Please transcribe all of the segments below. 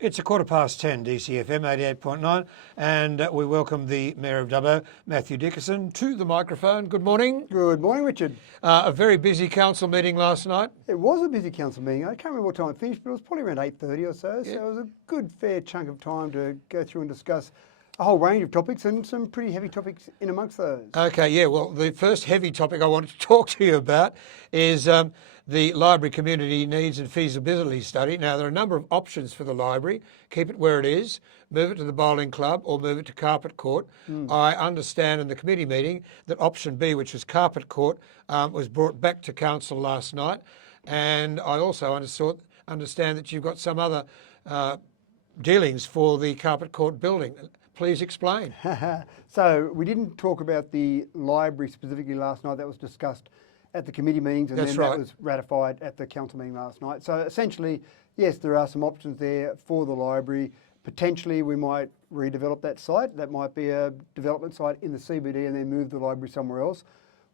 It's 10:15 DCFM 88.9 and we welcome the Mayor of Dubbo, Matthew Dickerson, to the microphone. Good morning. Good morning, Richard. A very busy council meeting last night. It was a busy council meeting. I can't remember what time it finished, but it was probably around 8:30 or so. Yeah. So it was a good, fair chunk of time to go through and discuss a whole range of topics and some pretty heavy topics in amongst those. Okay, yeah, well, the first heavy topic I wanted to talk to you about is the library community needs and feasibility study. Now, there are a number of options for the library. Keep it where it is, move it to the bowling club or move it to carpet court. I understand in the committee meeting that option B, which was carpet court, was brought back to council last night. And I also understand that you've got some other dealings for the carpet court building. Please explain. So we didn't talk about the library specifically last night. That was discussed at the committee meetings and that was ratified at the council meeting last night. So essentially, yes, there are some options there for the library. Potentially we might redevelop that site. That might be a development site in the CBD and then move the library somewhere else.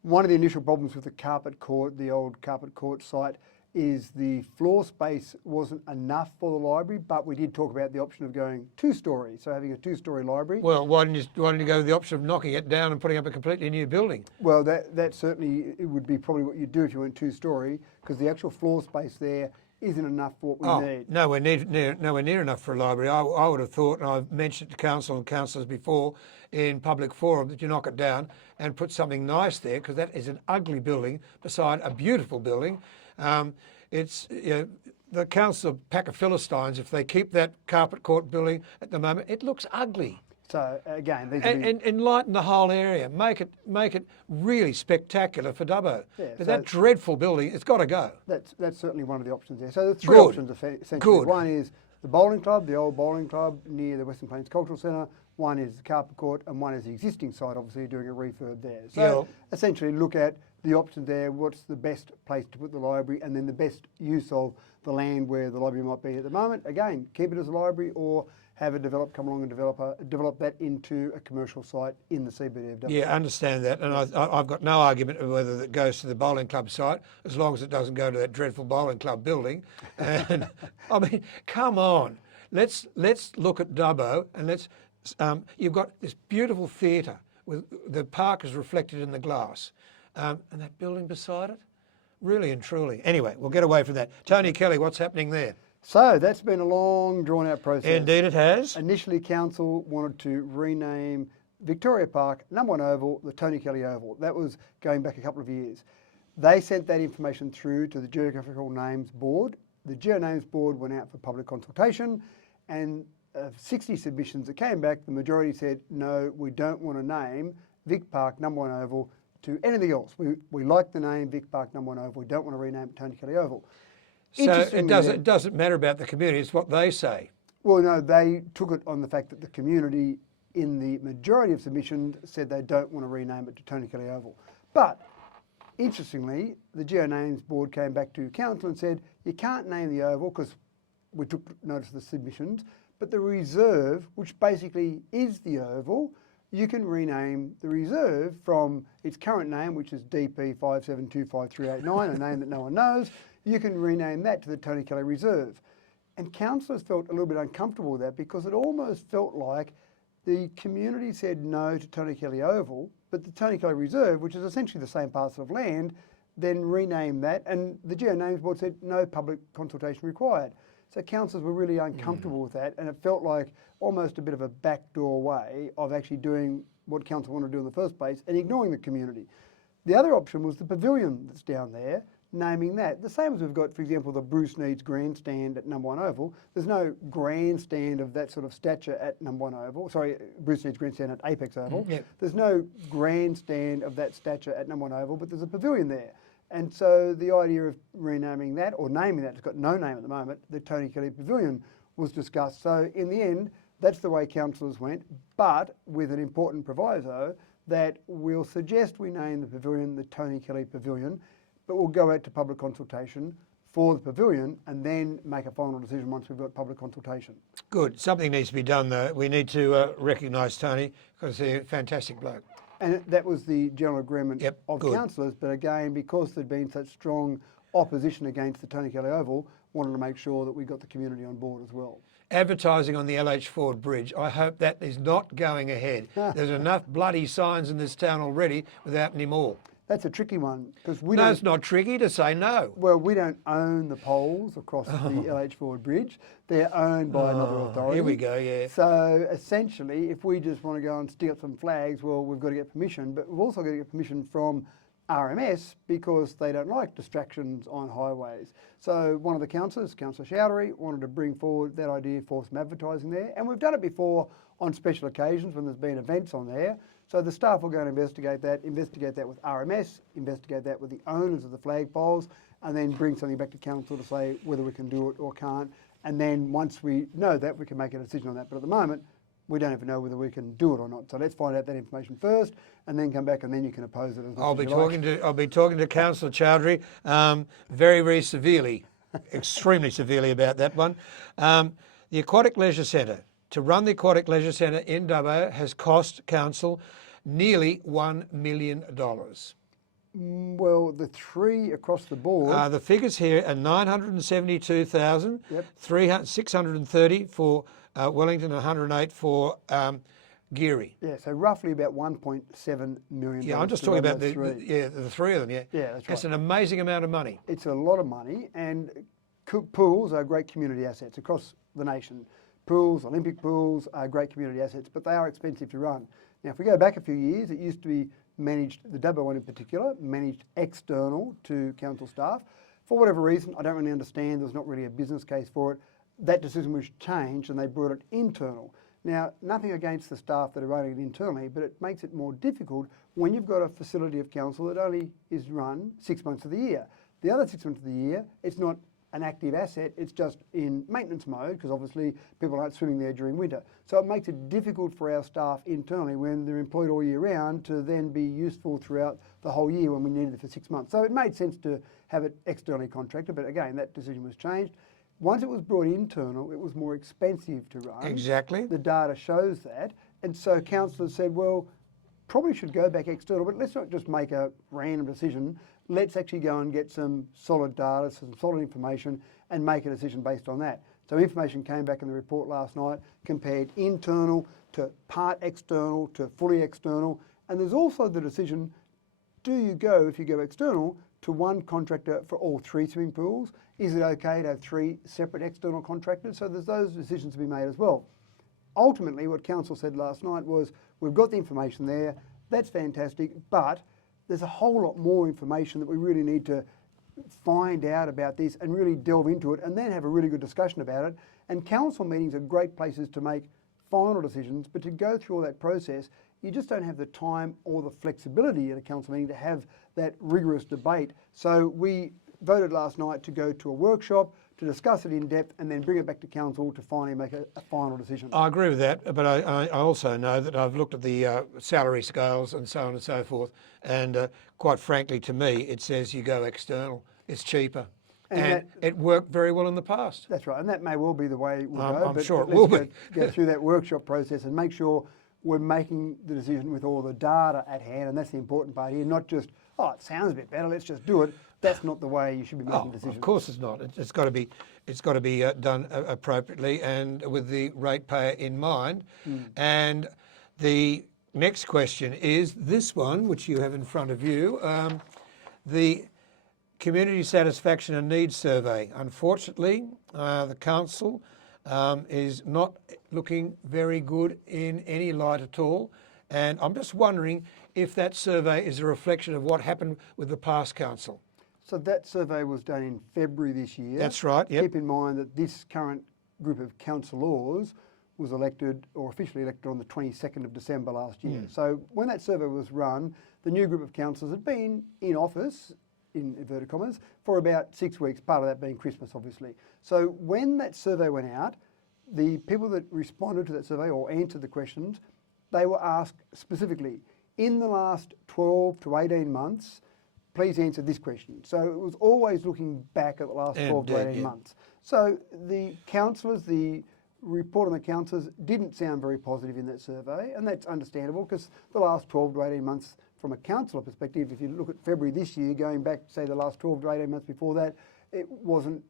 One of the initial problems with the carpet court, the old carpet court site, is the floor space wasn't enough for the library, but we did talk about the option of going two-storey, so having a two-storey library. Well, why didn't you go with the option of knocking it down and putting up a completely new building? Well, that certainly it would be probably what you'd do if you went two-storey, because the actual floor space there isn't enough for what we need. Nowhere near enough for a library. I would have thought, and I've mentioned to council and councillors before in public forum, that you knock it down and put something nice there, because that is an ugly building beside a beautiful building. It's the council of pack of Philistines. If they keep that carpet court building at the moment, it looks ugly. So again, and enlighten the whole area, make it really spectacular for Dubbo. Yeah, but that dreadful building, it's got to go. That's certainly one of the options there. So the three options essentially. Good. One is the bowling club, the old bowling club near the Western Plains Cultural Centre. One is the carpet court, and one is the existing site, obviously doing a refurb there. So essentially look at the options there, what's the best place to put the library, and then the best use of the land where the library might be at the moment. Again, keep it as a library or have a developer come along and develop that into a commercial site in the CBD of Dubbo. Yeah, I understand that, and I've got no argument of whether it goes to the bowling club site, as long as it doesn't go to that dreadful bowling club building. And I mean, come on, let's look at Dubbo, and you've got this beautiful theatre with the park is reflected in the glass, and that building beside it, really and truly. Anyway, we'll get away from that. Tony Kelly, what's happening there? So that's been a long, drawn-out process. Indeed it has. Initially, council wanted to rename Victoria Park, number 1 Oval, the Tony Kelly Oval. That was going back a couple of years. They sent that information through to the Geographical Names Board. The Geo Names Board went out for public consultation, and of 60 submissions that came back, the majority said, no, we don't want to name Vic Park, number 1 Oval, to anything else. We like the name Vic Park, number 1 Oval. We don't want to rename it Tony Kelly Oval. So it doesn't matter about the community, it's what they say. Well, no, they took it on the fact that the community in the majority of submissions said they don't want to rename it to Tony Kelly Oval. But interestingly, the Geo Names Board came back to council and said, you can't name the Oval because we took notice of the submissions, but the reserve, which basically is the Oval, you can rename the reserve from its current name, which is DP 5725389, a name that no one knows. You can rename that to the Tony Kelly Reserve. And councillors felt a little bit uncomfortable with that because it almost felt like the community said no to Tony Kelly Oval, but the Tony Kelly Reserve, which is essentially the same parcel of land, then renamed that, and the Geo Names Board said no public consultation required. So councillors were really uncomfortable with that, and it felt like almost a bit of a backdoor way of actually doing what council wanted to do in the first place and ignoring the community. The other option was the pavilion that's down there, naming that. The same as we've got, for example, the Bruce Needs grandstand at number 1 Oval. There's no grandstand of that sort of stature at number 1 Oval. Sorry, Bruce Needs grandstand at Apex Oval. Yep. There's no grandstand of that stature at number 1 Oval, but there's a pavilion there. And so the idea of renaming that, or naming that, it's got no name at the moment, the Tony Kelly Pavilion, was discussed. So in the end, that's the way councillors went, but with an important proviso that we'll suggest we name the pavilion the Tony Kelly Pavilion, but we'll go out to public consultation for the pavilion and then make a final decision once we've got public consultation. Good. Something needs to be done though. We need to recognise Tony because he's a fantastic bloke. And that was the general agreement of councillors, but again, because there'd been such strong opposition against the Tony Kelly Oval, wanted to make sure that we got the community on board as well. advertising on the LH Ford Bridge. I hope that is not going ahead. There's enough bloody signs in this town already without any more. That's a tricky one because we No, don't. it's not tricky to say no. Well, we don't own the poles across the LH Ford Bridge. They're owned by another authority. Here we go, yeah. So essentially, if we just want to go and stick up some flags, well, we've got to get permission, but we've also got to get permission from RMS because they don't like distractions on highways. So one of the councillors, Councillor Chowdhury, wanted to bring forward that idea for some advertising there. And we've done it before on special occasions when there's been events on there. So the staff will go and investigate that with RMS, investigate that with the owners of the flagpoles, and then bring something back to council to say whether we can do it or can't. And then once we know that, we can make a decision on that. But at the moment, we don't even know whether we can do it or not. So let's find out that information first, and then come back, and then you can oppose it. I'll be talking to Councillor Chowdhury very, very severely, extremely severely about that one. The Aquatic Leisure Centre. To run the Aquatic Leisure Centre in Dubbo has cost council nearly $1 million. Well, the three across the board. The figures here are 972,000, Yep. 630 for Wellington, 108 for Geary. Yeah, so roughly about 1.7 million. Yeah, I'm just talking about the three of them. Yeah, Yeah, that's right. That's an amazing amount of money. It's a lot of money, and pools are great community assets across the nation. Pools, Olympic pools are great community assets, but they are expensive to run. Now, if we go back a few years, it used to be managed, the Dubbo one in particular, managed external to council staff. For whatever reason, I don't really understand, there's not really a business case for it. That decision was changed and they brought it internal. Now, nothing against the staff that are running it internally, but it makes it more difficult when you've got a facility of council that only is run 6 months of the year. The other 6 months of the year, it's not an active asset, it's just in maintenance mode because obviously people aren't swimming there during winter. So it makes it difficult for our staff internally when they're employed all year round to then be useful throughout the whole year when we needed it for 6 months. So it made sense to have it externally contracted, but again, that decision was changed. Once it was brought internal, it was more expensive to run. Exactly. The data shows that. And so councillors said, well, probably should go back external, but let's not just make a random decision. Let's actually go and get some solid data, some solid information, and make a decision based on that. So information came back in the report last night, compared internal to part external to fully external. And there's also the decision, do you go, if you go external, to one contractor for all three swimming pools? Is it okay to have three separate external contractors? So there's those decisions to be made as well. Ultimately, what council said last night was, we've got the information there, that's fantastic, but there's a whole lot more information that we really need to find out about this and really delve into it and then have a really good discussion about it. And council meetings are great places to make final decisions, but to go through all that process, you just don't have the time or the flexibility at a council meeting to have that rigorous debate. So we voted last night to go to a workshop, to discuss it in depth and then bring it back to council to finally make a final decision. I agree with that, but I also know that I've looked at the salary scales and so on and so forth, and quite frankly to me it says you go external, it's cheaper. And it worked very well in the past. That's right, and that may well be the way we'll go. I'm sure it will be. Go through that workshop process and make sure we're making the decision with all the data at hand, and that's the important part here, not just, oh, it sounds a bit better, let's just do it. That's not the way you should be making decisions. Of course it's not. It's got to be done appropriately and with the ratepayer in mind. And the next question is this one, which you have in front of you, the Community Satisfaction and Needs Survey. Unfortunately, the council is not looking very good in any light at all. And I'm just wondering if that survey is a reflection of what happened with the past council. So that survey was done in February this year. That's right, yep. Keep in mind that this current group of councillors was elected or officially elected on the 22nd of December last year. So when that survey was run, the new group of councillors had been in office, in inverted commas, for about 6 weeks, part of that being Christmas obviously. So when that survey went out, the people that responded to that survey or answered the questions, they were asked specifically, in the last 12 to 18 months, please answer this question. So it was always looking back at the last 12 to 18 months. So the councillors, the report on the councillors didn't sound very positive in that survey, and that's understandable because the last 12 to 18 months from a councillor perspective, if you look at February this year, going back, say, the last 12 to 18 months before that, it wasn't,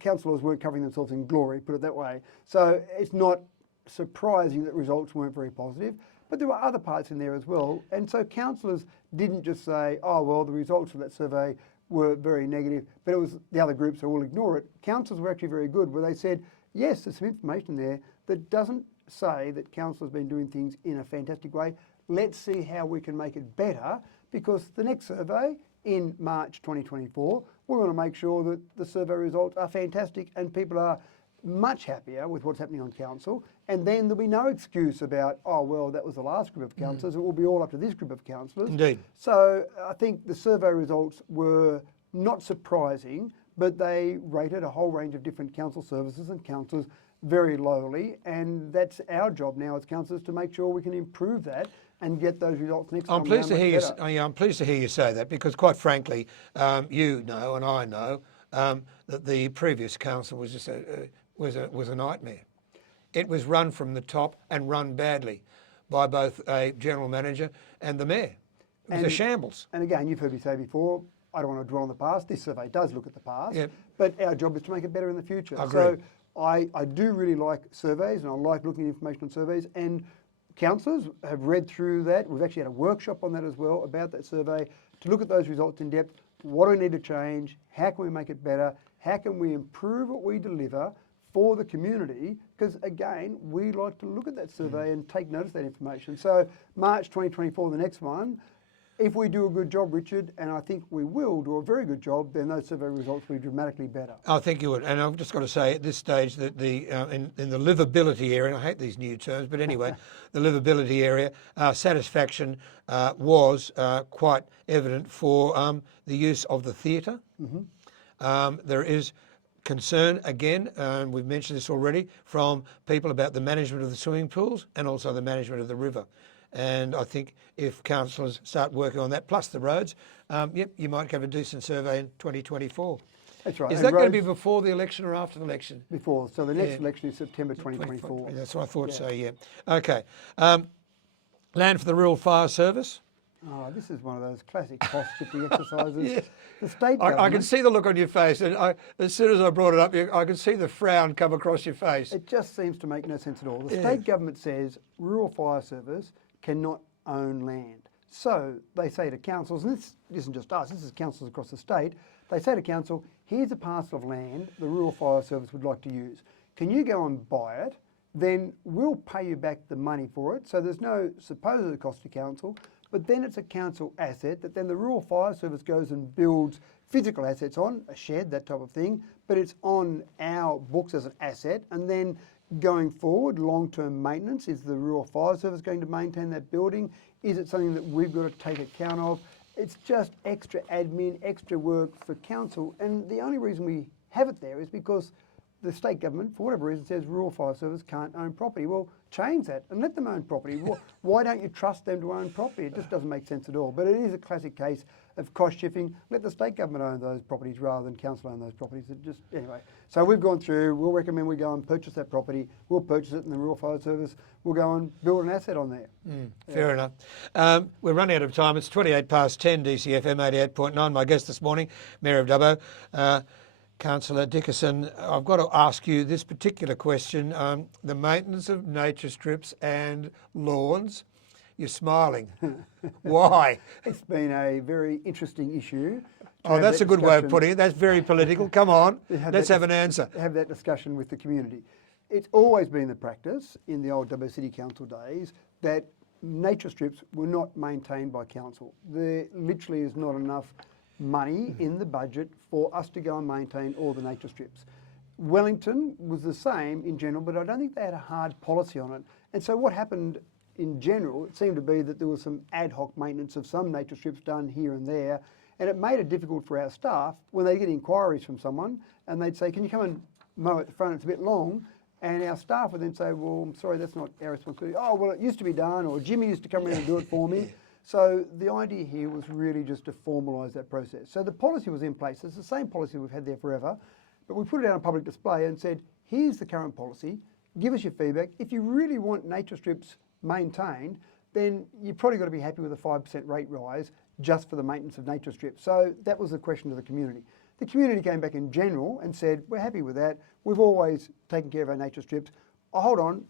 councillors weren't covering themselves in glory, put it that way. So it's not surprising that results weren't very positive, but there were other parts in there as well. And so councillors didn't just say, oh, well, the results of that survey were very negative, but it was the other groups who will ignore it. Councillors were actually very good, where they said, yes, there's some information there that doesn't say that council has been doing things in a fantastic way. Let's see how we can make it better, because the next survey in March 2024, we want to make sure that the survey results are fantastic and people are much happier with what's happening on council. And then there'll be no excuse about, oh, well, that was the last group of councillors. It will be all up to this group of councillors. Indeed. So I think the survey results were not surprising, but they rated a whole range of different council services and councillors very lowly. And that's our job now as councillors to make sure we can improve that and get those results next time. I'm pleased to hear you. I'm pleased to hear you say that, because, quite frankly, you know and I know that the previous council was just was a nightmare. It was run from the top and run badly by both a general manager and the mayor. It was a shambles. And again, you've heard me say before, I don't want to dwell on the past. This survey does look at the past, Yep. but our job is to make it better in the future. Agreed. So I do really like surveys, and I like looking at information on surveys, and councillors have read through that. We've actually had a workshop on that as well, about that survey, to look at those results in depth. What do we need to change? How can we make it better? How can we improve what we deliver for the community? Because again, we like to look at that survey and take notice of that information. So March 2024, the next one, if we do a good job, Richard, and I think we will do a very good job, then those survey results will be dramatically better. I think you would. And I've just got to say at this stage that in the livability area, and I hate these new terms, but anyway, the livability area, satisfaction was quite evident for the use of the theatre. There is concern, again, we've mentioned this already, from people about the management of the swimming pools and also the management of the river. And I think if councillors start working on that, plus the roads, yep, you might have a decent survey in 2024. That's right. Is And that going to be roads- before the election or after the election? Before. So the next election is September 2024. That's what I thought so, yeah. Okay. Land for the Rural Fire Service. Oh, this is one of those classic cost-shifting exercises. Yeah. The state government... I can see the look on your face, and as soon as I brought it up, I can see the frown come across your face. It just seems to make no sense at all. The state government says rural fire service cannot own land. So they say to councils, and this isn't just us, this is councils across the state, they say to council, here's a parcel of land the rural fire service would like to use. Can you go and buy it? Then we'll pay you back the money for it. So there's no supposed cost to council, but then it's a council asset that then the rural fire service goes and builds physical assets on, a shed, that type of thing, but it's on our books as an asset. And then going forward, long-term maintenance, is the rural fire service going to maintain that building? Is it something that we've got to take account of? It's just extra admin, extra work for council. And the only reason we have it there is because the state government, for whatever reason, says rural fire service can't own property. Well, change that and let them own property. Why don't you trust them to own property? It just doesn't make sense at all. But it is a classic case of cost shifting. Let the state government own those properties rather than council own those properties. It just, anyway. So we've gone through, we'll recommend we go and purchase that property. We'll purchase it, and the rural fire service will go and build an asset on there. Fair enough. We're running out of time. It's 10:28 DCFM 88.9. My guest this morning, Mayor of Dubbo, Councillor Dickerson. I've got to ask you this particular question. The maintenance of nature strips and lawns. You're smiling. Why? It's been a very interesting issue. Oh, that's a good way of putting it. That's very political. Come on, let's have an answer. Have that discussion with the community. It's always been the practice in the old Dubbo City Council days that nature strips were not maintained by council. There literally is not enough money in the budget for us to go and maintain all the nature strips. Wellington was the same in general, but I don't think they had a hard policy on it. And so what happened in general, it seemed to be that there was some ad hoc maintenance of some nature strips done here and there, and it made it difficult for our staff when they get inquiries from someone and they'd say, can you come and mow at the front, it's a bit long, and our staff would then say, well, I'm sorry, that's not our responsibility. Oh, well, it used to be done, or Jimmy used to come around and do it for me. So the idea here was really just to formalise that process. So the policy was in place. It's the same policy we've had there forever, but we put it out on public display and said, here's the current policy, give us your feedback. If you really want nature strips maintained, then you've probably got to be happy with a 5% rate rise just for the maintenance of nature strips. So that was the question to the community. The community came back in general and said, we're happy with that. We've always taken care of our nature strips. Oh, hold on,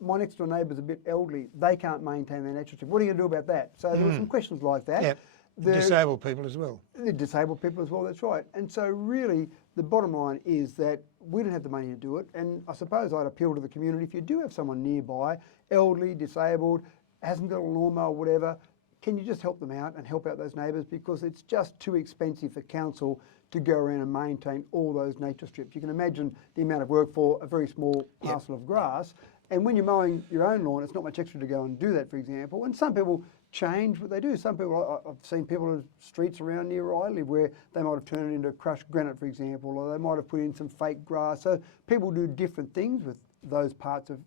my next door neighbour's a bit elderly. They can't maintain their nature strip. What are you going to do about that? So there were some questions like that. Yep. Disabled people as well. The disabled people as well, that's right. And so really the bottom line is that we don't have the money to do it. And I suppose I'd appeal to the community, if you do have someone nearby, elderly, disabled, hasn't got a lawnmower or whatever, can you just help them out and help out those neighbours, because it's just too expensive for council to go around and maintain all those nature strips. You can imagine the amount of work for a very small parcel of grass. And when you're mowing your own lawn, it's not much extra to go and do that, for example. And some people change what they do. Some people, I've seen people in streets around near where I live where they might have turned it into crushed granite, for example, or they might have put in some fake grass. So people do different things with those parts of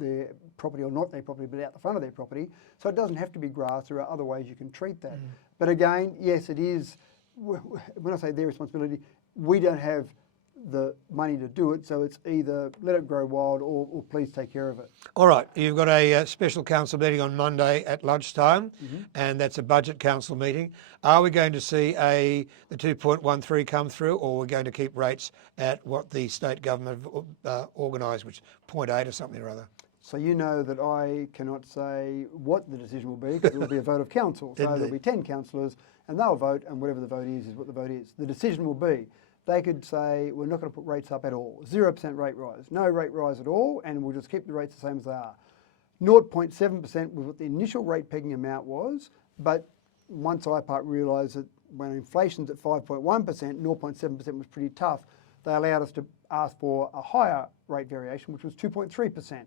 their property, or not their property, but out the front of their property. So it doesn't have to be grass. There are other ways you can treat that. But again, yes, it is, when I say their responsibility, we don't have the money to do it, so it's either let it grow wild or please take care of it. All right, you've got a special council meeting on Monday at lunchtime, and that's a budget council meeting. Are we going to see the 2.13 come through, or are we going to keep rates at what the state government organised, which is 0.8 or something or other? So you know that I cannot say what the decision will be, because it will be a vote of council. So there'll be 10 councillors and they'll vote, and whatever the vote is what the vote is. The decision will be, they could say, we're not going to put rates up at all. 0% rate rise, no rate rise at all, and we'll just keep the rates the same as they are. 0.7% was what the initial rate pegging amount was, but once IPART realised that when inflation's at 5.1%, 0.7% was pretty tough, they allowed us to ask for a higher rate variation, which was 2.3%.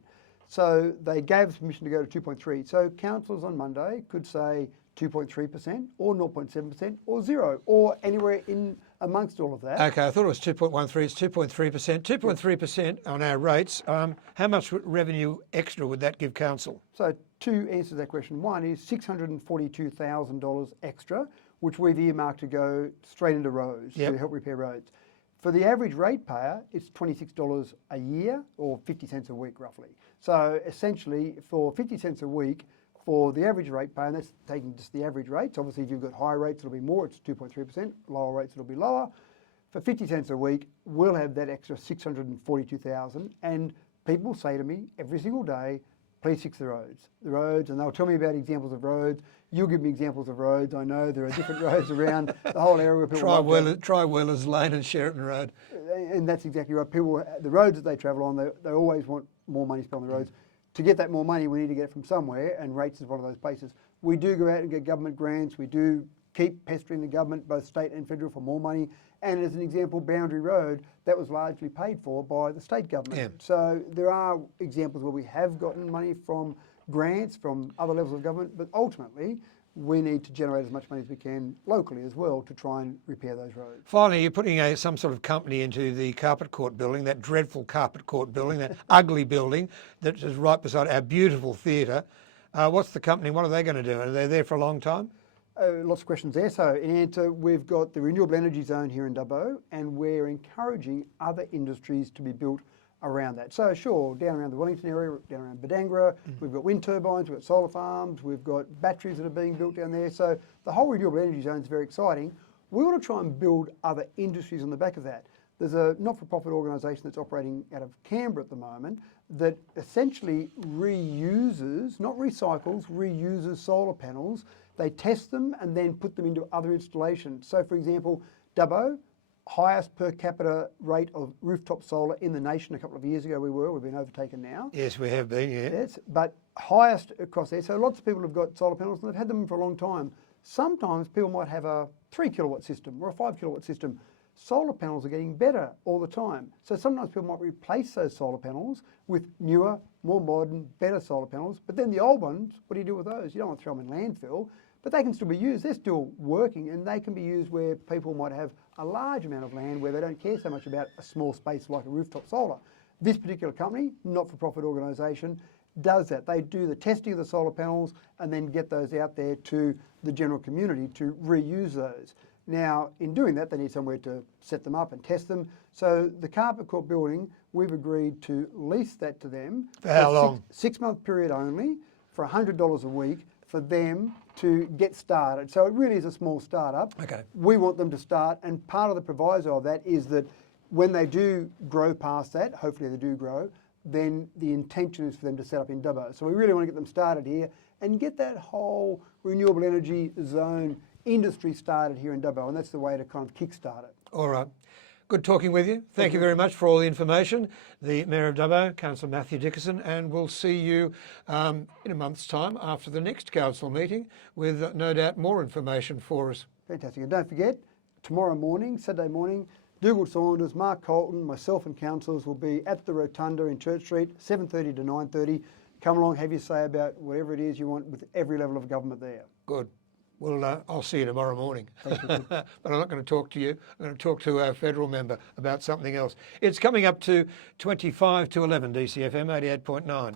So they gave us permission to go to 2.3. So councillors on Monday could say 2.3% or 0.7% or 0, or anywhere in amongst all of that. Okay, I thought it was 2.13, it's 2.3%. 2.3% on our rates. How much revenue extra would that give council? So two answers to that question. One is $642,000 extra, which we've earmarked to go straight into roads, to help repair roads. For the average ratepayer, it's $26 a year, or 50 cents a week roughly. So essentially for 50 cents a week, for the average ratepayer, and that's taking just the average rates. Obviously, if you've got higher rates, it'll be more, it's 2.3%. Lower rates, it'll be lower. For 50 cents a week, we'll have that extra $642,000. And people say to me every single day, please fix the roads, and they'll tell me about examples of roads. You'll give me examples of roads. I know there are different roads around the whole area where people try Wellers Lane and Sheraton Road. And that's exactly right. People, the roads that they travel on, they always want more money spent on the roads. To get that more money, we need to get it from somewhere, and rates is one of those places. We do go out and get government grants. We do keep pestering the government, both state and federal, for more money. And as an example, Boundary Road, that was largely paid for by the state government. Yeah. So there are examples where we have gotten money from grants, from other levels of government, but ultimately we need to generate as much money as we can locally as well to try and repair those roads. Finally, you're putting some sort of company into the Carpet Court building, that dreadful Carpet Court building, that ugly building that is right beside our beautiful theatre. What's the company? What are they going to do? Are they there for a long time? Lots of questions there. So in answer, we've got the renewable energy zone here in Dubbo, and we're encouraging other industries to be built around that. So sure, down around the Wellington area, down around Badangra, we've got wind turbines, we've got solar farms, we've got batteries that are being built down there. So the whole renewable energy zone is very exciting. We want to try and build other industries on the back of that. There's a not-for-profit organisation that's operating out of Canberra at the moment that essentially reuses, not recycles, reuses solar panels. They test them and then put them into other installations. So for example, Dubbo, highest per capita rate of rooftop solar in the nation. A couple of years ago we've been overtaken now. Yes, we have been, yeah. Yes, but highest across there. So lots of people have got solar panels and they've had them for a long time. Sometimes people might have a 3 kilowatt system or a 5 kilowatt system. Solar panels are getting better all the time. So sometimes people might replace those solar panels with newer, more modern, better solar panels. But then the old ones, what do you do with those? You don't want to throw them in landfill. But they can still be used. They're still working, and they can be used where people might have a large amount of land where they don't care so much about a small space like a rooftop solar. This particular company, not-for-profit organisation, does that. They do the testing of the solar panels and then get those out there to the general community to reuse those. Now, in doing that, they need somewhere to set them up and test them. So the Carpet Court building, we've agreed to lease that to them. For how long? 6-month period only, for $100 a week, for them to get started. So it really is a small startup. Okay. We want them to start, and part of the proviso of that is that when they do grow past that, hopefully they do grow, then the intention is for them to set up in Dubbo. So we really want to get them started here and get that whole renewable energy zone industry started here in Dubbo, and that's the way to kind of kickstart it. All right. Good talking with you. Thank you very much for all the information. The Mayor of Dubbo, Councillor Matthew Dickerson, and we'll see you in a month's time after the next council meeting with no doubt more information for us. Fantastic. And don't forget, tomorrow morning, Saturday morning, Dougal Saunders, Mark Colton, myself and councillors will be at the Rotunda in Church Street, 7:30 to 9:30. Come along, have your say about whatever it is you want with every level of government there. Good. Well, I'll see you tomorrow morning. Thank you. But I'm not going to talk to you. I'm going to talk to our federal member about something else. It's coming up to 25 to 11 DCFM 88.9.